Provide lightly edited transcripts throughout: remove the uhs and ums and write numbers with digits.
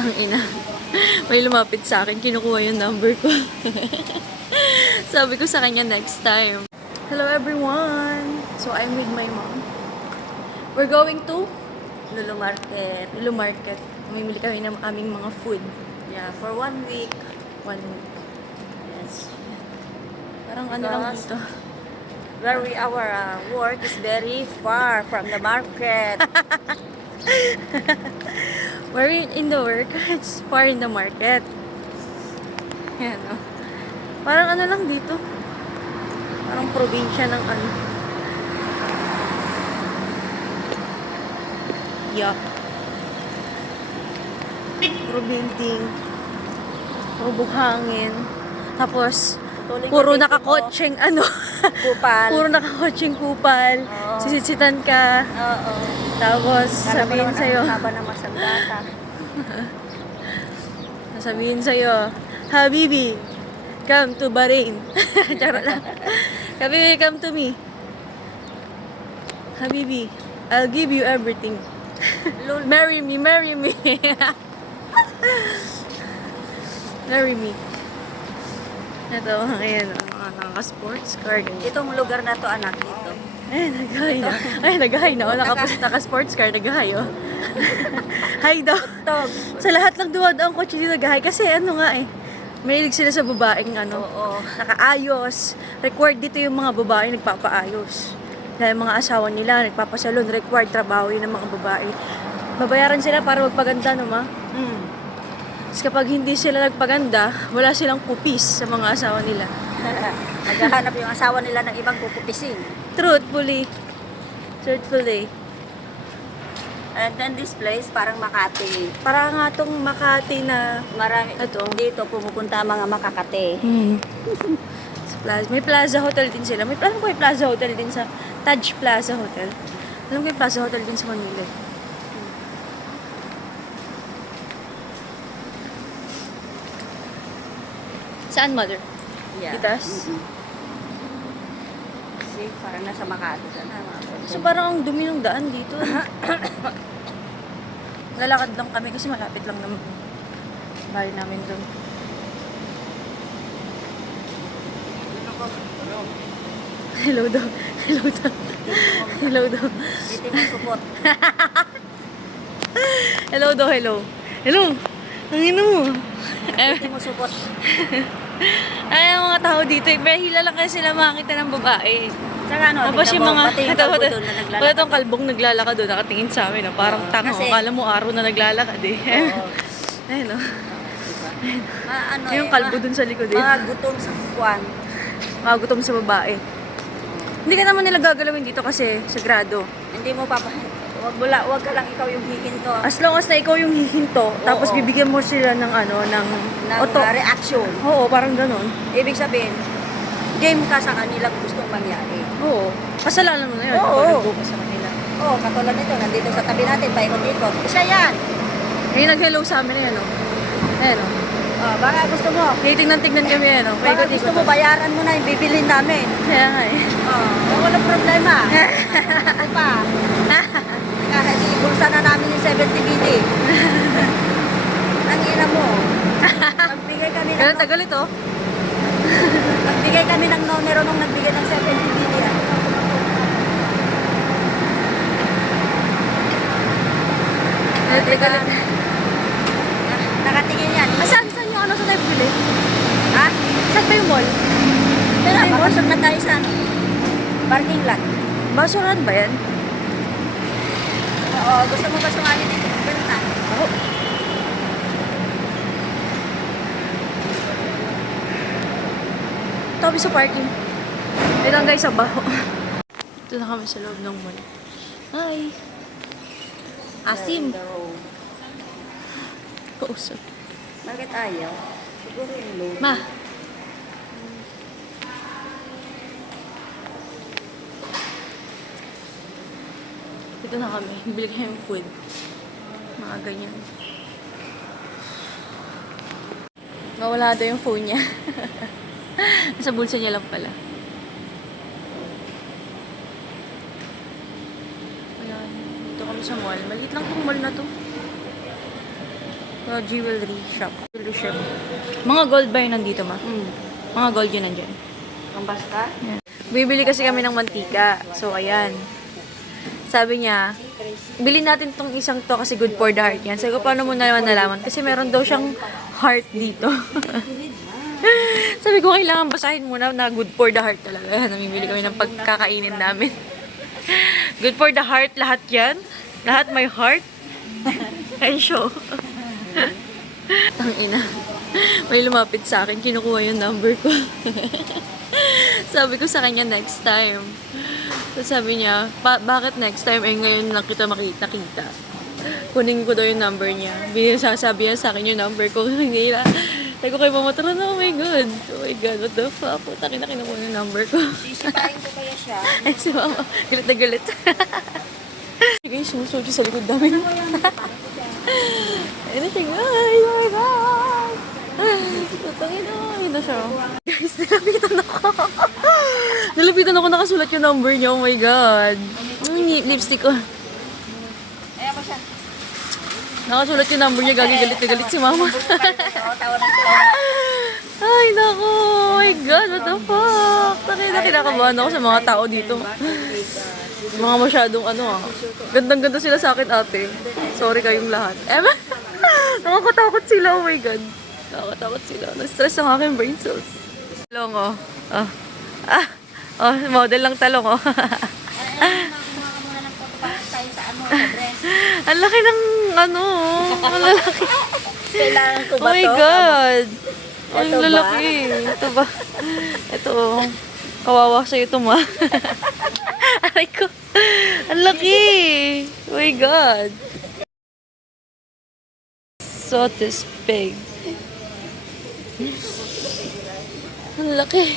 Tang ina. May lumapit sa akin, kinukuha yung number ko. Sabi ko sa kanya next time. Hello everyone! So I'm with my mom. We're going to Lulu Market. Lulu Market. Mamimili kami ng aming mga food. Yeah, for 1 week. 1 week. Yes. Parang ano lang Because dito. Where our work is very far from the market. We're in the work. It's far in the market. Yan o. Parang ano lang dito. Parang probinsya ng ano. Yuck. Puro building. Puro buhangin. Tapos, puro nakakotseng ano. Kupal. Puro nakakotseng kupal. Oo. Sisitsitan ka. Oo. Tapos, sabihin sa'yo. Haba ng masandata. Sabihin sa'yo, Habibi, come to Bahrain. Charot lang. Habibi, come to me. Habibi, I'll give you everything. Marry me, marry me. Marry me. Ito, ayan, mga naka-sports car. Ganyan. Itong lugar na to, anak, dito. Ay, nag-hi na. Ay, nag-hi na. Naka-sports car, nag-hi, oh. Hi daw. Tog. Sa lahat lang duwadaan kotse dito nag-hi. Kasi ano nga eh, mahilig sila sa babaeng ano, Oo. nakaayos. Required dito yung mga babae nagpapaayos. Dahil mga asawa nila, nagpapasalon, required trabaho yun ng mga babae. Babayaran sila para magpaganda, no ma? Mm. Tapos kapag hindi sila nagpaganda, wala silang pupis sa mga asawa nila. Naghahanap yung asawa nila ng ibang kukupisin. Truthfully. Truthfully. And then this place, parang Makati. Para nga tong Makati na Marami. Ito. Dito pumupunta mga makakate. Sa plaza. May Plaza Hotel din sila. Alam ko may Plaza Hotel din sa Taj Plaza Hotel. Alam ko may Plaza Hotel din sa Manila. Saan, mother? Yeah. Itas? See, parang nasa Makati. Sana, So parang ang dumi ng daan dito. Lalakad lang kami kasi malapit lang naman bahay namin doon. Hello daw. Hello daw. Hello daw. Dito mo support. Hello daw, hello. Hello. Ang ino mo. Dito mo support. Ay, ang mga tao dito, behila lang kasi sila makakita ng babae. Saka ano, Tapos yung mga, pati yung kalbo doon na naglalakad. wala tong kalbong naglalakad doon, nakatingin sa amin. No? Parang Oo, tanga, kasi- akala mo araw na naglalakad eh. Oo. Ayun no. Ano Yung kalbo dun sa likod eh. Mga gutom sa kuwan. Magutom sa babae. Hindi ka naman nila gagalawin dito kasi sagrado. Hindi mo wag ka lang ikaw yung hihinto. As long as na ikaw yung hihinto, tapos Oo. bibigyan mo sila ng ano, ng Ng auto. reaction. Oo, parang ganon. Ibig sabihin, game ka sa kanila kung gustong mangyari. Oo. Kasalanan mo na yun. Oo. Ikaw nagbukas sa kanila. Oo, katulad nito, nandito sa tabi natin, paikot-ikot. Isa yan. May nag-hello sa amin na yan, no? Ayan, no? Oh, baka gusto mo. May tignan-tignan kami, yan, no? Baka gusto mo, bayaran mo na yung bibilin namin. Kaya nga eh. Oh, walang problema. Ano pa? Kahit ibulsa na namin yung 70 BD. Ang ina mo. Nagbigay kami ng Kaya tagal ito. nagbigay kami ng numero nung nagbigay ng 70 BD. Kaya tagal ito. Nakatingin yan. Saan yung ano sa tayo bili? Ha? Saan ba yung mall? Pero Ay, makasok na tayo sa ano? Parking lot. Basurahan ba yan? Oo, gusto mo ba sumali dito? Benta. Oo. Tabi sa parking. Ito lang guys, sa baho. Ito na kami sa loob ng mall. Hi! Asim! The road. Kausap. Bakit ayaw? Siguro yung load. Ma! Ito na kami. Bili kami ng food. Mga ganyan. Mawala daw yung phone niya. Nasa bulsa niya lang pala. Ayan. Dito kami sa mall. Maliit lang tong mall na to. Jewelry shop. Jewelry shop. Mga gold ba yun nandito, ma? Mga gold yun nandyan. Ang basta? Ayan. Bibili kasi kami ng mantika. So, ayan. Sabi niya, bilhin natin tong isang to kasi good for the heart yan. Sabi ko, paano mo naman nalaman? Kasi meron daw siyang heart dito. Sabi ko, kailangan basahin muna na good for the heart talaga. Ayan, namimili kami ng pagkakainin namin. Good for the heart, lahat yan. Lahat may heart. And show. Ang ina. May lumapit sa akin, kinukuha yung number ko. Sabi ko sa kanya next time. So sabi niya, bakit next time? Eh ngayon lang kita makita. Kunin ko daw yung number niya. Sasabi niya sa akin yung number ko. Ngayon, sabi ko kay Mama Tara na, oh my God. Oh my God, what the fuck? Puta, kinukuha yung number ko. Sisipain ko kaya siya. Ay, si Mama, galit na galit. Guys, sumusod siya sa likod namin. Anything, ay, oh my God. Tutangin na, yun na siya. Guys, nalapitan ako, nakasulat yung number niya, oh my God. Lipstick ko. Ayan ko siya. Nakasulat yung number niya, galit na galit si Mama. Tawa ng tawa. Ay, nako, oh my God, what the fuck. Kinakabahan ako sa mga tao dito. Mga masyadong gandang-ganda sila sa akin, ate. Sorry kayong lahat. Nakakatakot sila, oh my God. Nakakatakot sila. Na-stress ang aking brain cells. Talong, oh. Model lang talong, oh. Kumuha ka muna ng photo para tayo sa sa dress. Ang laki ng, ang lalaki. Kailangan ko Oh my God. Ang Ito ba? lalaki. Ito ba? Ito, oh. Kawawa sa'yo ito, ma. Aray ko. Ang laki. Oh my God. So this big. Ang laki.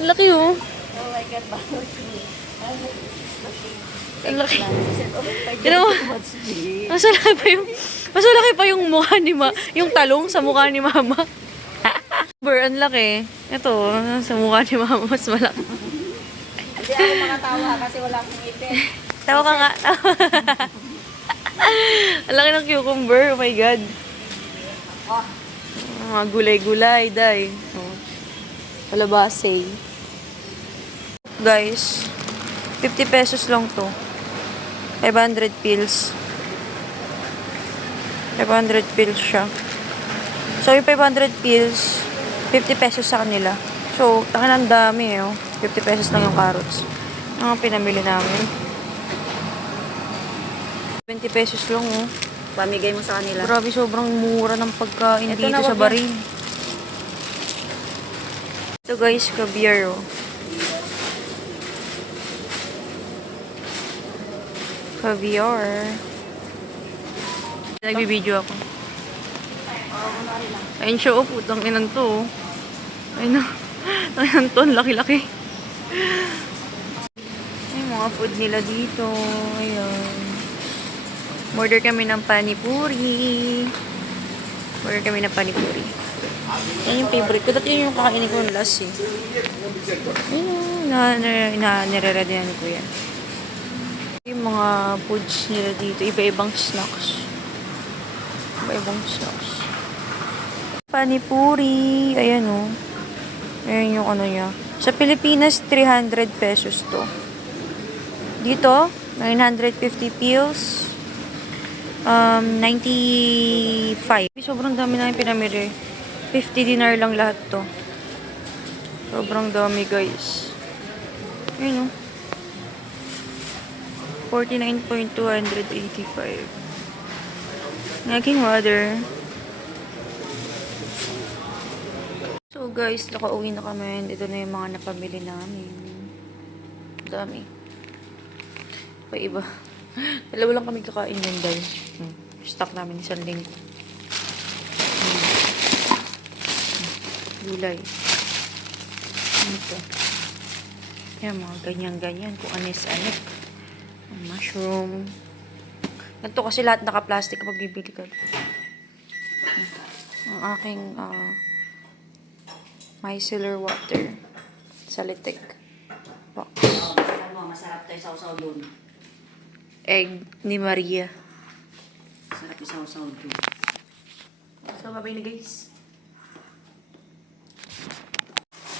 Ang laki, oh. Oh my God, bakit? Ang laki. You know, mas laki pa yung mukha ni yung talong sa mukha ni Mama. Ang laki. Ito, sa mukha ni Mama, mas malaki. Hindi ako makatawa kasi wala akong ngipin. Tawa ka nga. Ang laki ng cucumber. Oh my God. Oh, Mga gulay-gulay, day. Oh. Kalabase. Guys, 50 pesos lang to. 500 pills. 500 pills siya. So, yung 500 pills, 50 pesos sa kanila. So, takin ang dami, oh. 50 pesos lang yung carrots. Ang pinamili namin. 20 pesos lang, oh. pamigay mo sa kanila. Grabe, sobrang mura ng pagkain Ito dito na, sa wag Barin. Ito guys, caviar, oh. Caviar. Nagbibideo ako. Ayun siya, oh, putang inan to, oh. Ayun na. Ayun to, ang laki-laki. Yung mga food nila dito. Ayun. Order kami ng panipuri. Yan yung favorite ko. Dati yun yung kakainin ko ng last, eh. Ayun, nire-ready na ni Kuya. Yung mga foods nila dito, iba-ibang snacks. Panipuri. Ayan, oh. Ayan yung ano niya. Sa Pilipinas, 300 pesos to. Dito, 950 pills. 95. Sobrang dami na yung pinamili. 50 dinar lang lahat to. Sobrang dami, guys. Ayan, oh. 49.285. Naging water. So guys, nakauwi na kami. Ito na yung mga napamili namin. Dami. Iba. Dalawa lang kami kakain yun dahil stock namin isang linggo. Gulay. Ito. Yan, mga ganyan-ganyan. Kung anis-anik. Mushroom. Ganito kasi lahat naka-plastic kapag bibili ka. Ang aking micellar water. Salitek. Box. Ano, masarap tayo sausaw doon. Egg ni Maria. Masarap yung sausaw doon. So, bye-bye na guys.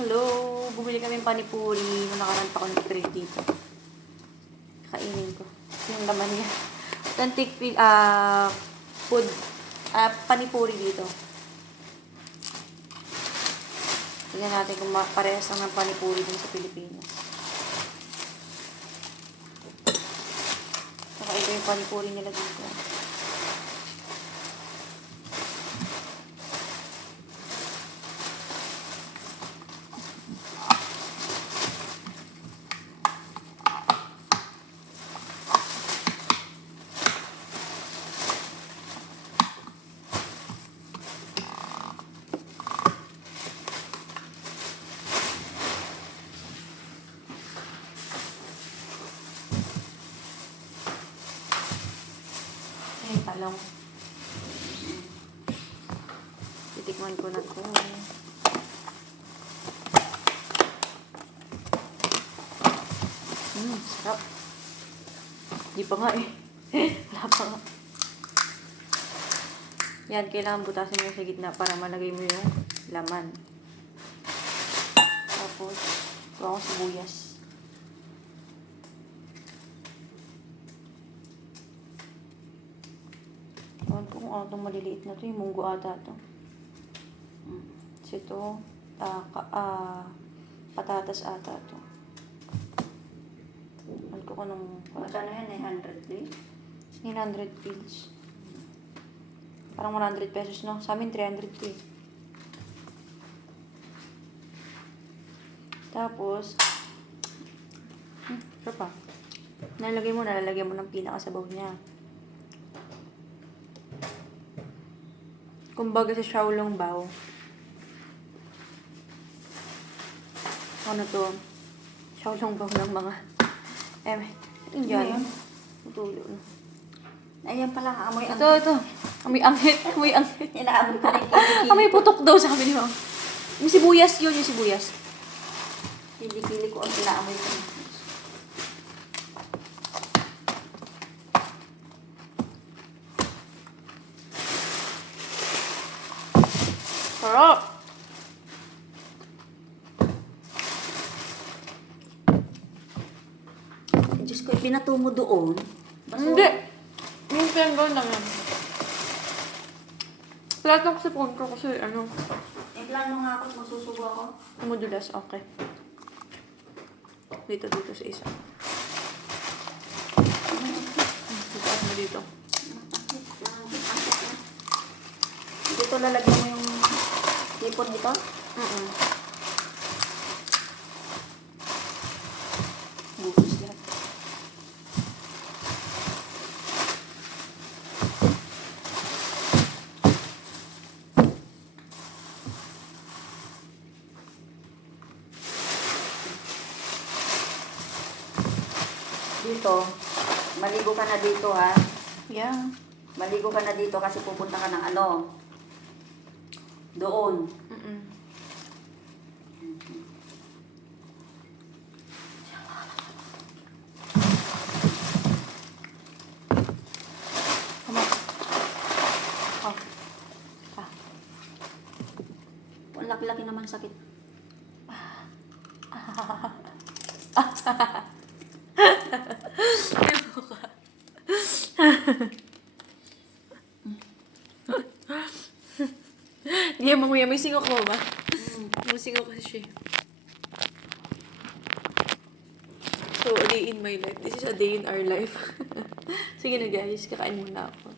Hello! Bumili kami ng panipuri. Nung nakaraan pa ko nag-trade dito. Kainin ko. Yung laman niya. Authentic food. Panipuri dito. Tingnan natin kung parehas lang ng panipuri din sa Pilipinas. Saka ito yung panipuri nila dito. Ay, talong. Titikman ko na to. Sarap. Di pa nga eh. Wala pa nga. Yan, kailangan butasin mo sa gitna para malagay mo yung laman. Tapos, ito ako sibuyas. Ewan ko kung itong maliliit na to. Yung munggo ata to. So ito, patatas ata to. Ewan ko kung anong... Magkano yan? 900 please? 900 pills. Parang 100 pesos, no? Sa amin, 300 eh. Tapos, sarap pa. Nalalagay mo ng pinakasabaw niya. Kumbaga sa Xiaolong Bao. Ano to? Xiaolong Bao ng mga... Indian. Tutulo na. Ayan pala, amoy ang... Ito. Amoy angit. Amoy angit. Inaamoy ko na yung kilikili. Amoy putok daw, sabi ni Ma'am. Yung sibuyas yun, yung sibuyas. Kilikili ko ang inaamoy ko. Sarap! Diyos ko, ipinato mo doon. Hindi. Yung tenga lang yan. Platong ko sa phone ko kasi ano, Plano nga ako, magsusubo ako. madulas. Okay. Dito sa isa. Dito mo dito. Dito lalagyan mo yung lipon nito. Bukos yan. Dito, maligo ka na dito ha. Yeah. Maligo ka na dito kasi pupunta ka ng ano. Doon. Come on. Oh. Ang laki-laki naman sakit. Hindi, mamaya may singo ko ba? May singo ko siya. So, a day in my life. This is a day in our life. Sige na guys, kakain muna ako.